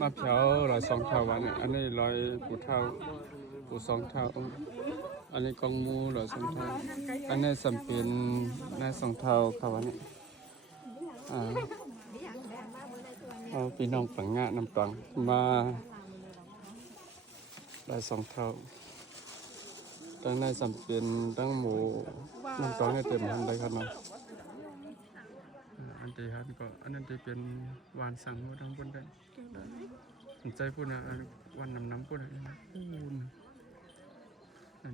มาเผาร้อยสองเท่าวันอันนี้ร้อยปูเท่าปูสองเท่าอันนี้กองมูร้อยสองเท่าอันนี้สัมเป็นนายสองเท่าค่ะวันนี้เอาพี่น้องฝังงะน้ำตังมาร้อยสองเท่าตั้งนายสัมเป็นตั้งหมูน้ำตังให้เต็มทันได้ครับน้องอันที่ฮันก็อันนั้นที่เป็นวานสังหัวทั้งบนได้สนใจพูดนะวันน้ำพูดนะพูนอัน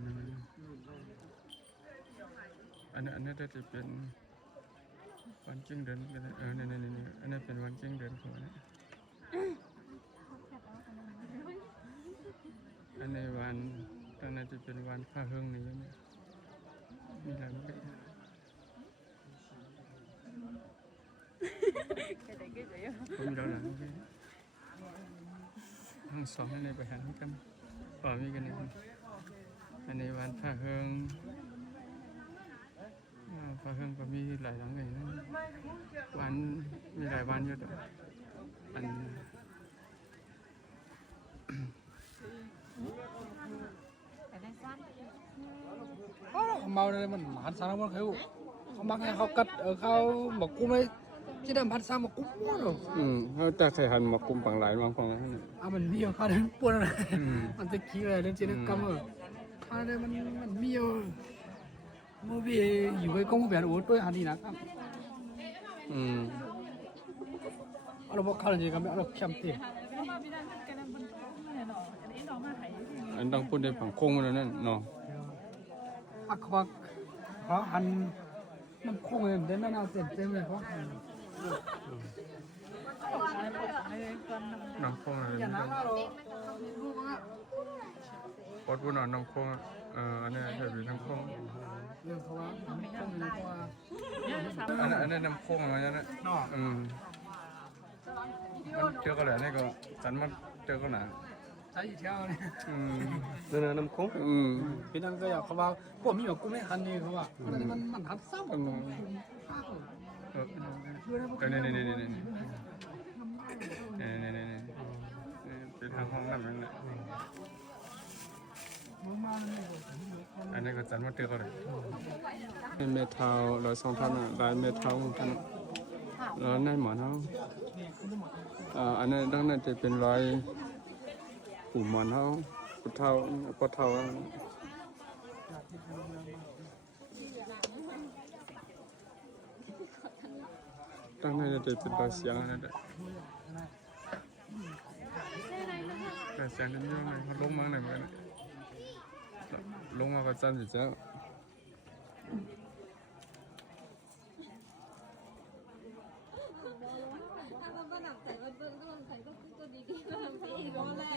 นั้นจะเป็นวันจิ้งเดินนี่อันนี้เป็นวันจิ้งเดินของอันนี้วันตอนนั้นจะเป็นวันผ้าเฮืองนี่มีอะไรบ้างผมเราหลังทั้งสองในไปหันกันต่อมีกันอันในวันพระเฮืองก็มีหลายหลังเลยนะวันมีหลายวันเยอะด้วยอันเมาเลยมันหันสารพัดเขามักให้เขากัดเขาบอกกูไม่จะได้พันซ้ำบอกกูปวดหรอเขาจะใส่หันมากุมฝั่งหลายบางฝั่งนะมันมีเขาเดินปวดอะไรมันจะขี้อะไรเรื่องเจนกรรมเขาเนี่ยมันมีเมื่อวีอยู่ไว้ก็มือแบบโอ้ตัวอันนี้นะครับเราบอกเขาเลยกันไม่เราเข้มเตี้ยอันต้องพูดในฝั่งโค้งมันนั่นเนาะเขาหันมันโค้งเลยเดินหน้าเต็มเลยเพราะน้องโค้งอะไรปอดพูดหน่อยน้องโค้งอันนี้จะเป็นน้องโค้งอันนี้น้ำโค้งอะไรนั่นมันเจอกันแล้วนี่ก็ฉันมันเจอกันหนาใช่เที่ยวเนี่ยนั่นน้ำโค้งพี่นั่นก็อยากเขาว่าพวกมีแบบกูไม่ทันนี่เขาว่ามันทันซ้ำนี่เป็นทางห้องนั่นนั่นแหละอันนี้ก็จันมาเจอกันเลยเป็นเมทัลร้อยสองพันลายเมทัลของท่านแล้วในหมอนเขาอันนั้นดังนั้นจะเป็นรอยปุ่มหมอนเขาปุเท่าปะเท่าตั้งให้จะเป็นรอยเสียงนั่นแหละแต่เสียงเยอะเลยเขาลงมาไหนเหมือนลงมาก็จันอยู่เจ้าถ้าเราก็หนักใส่ก็ดีก็ดีก็ทำสีก็แรก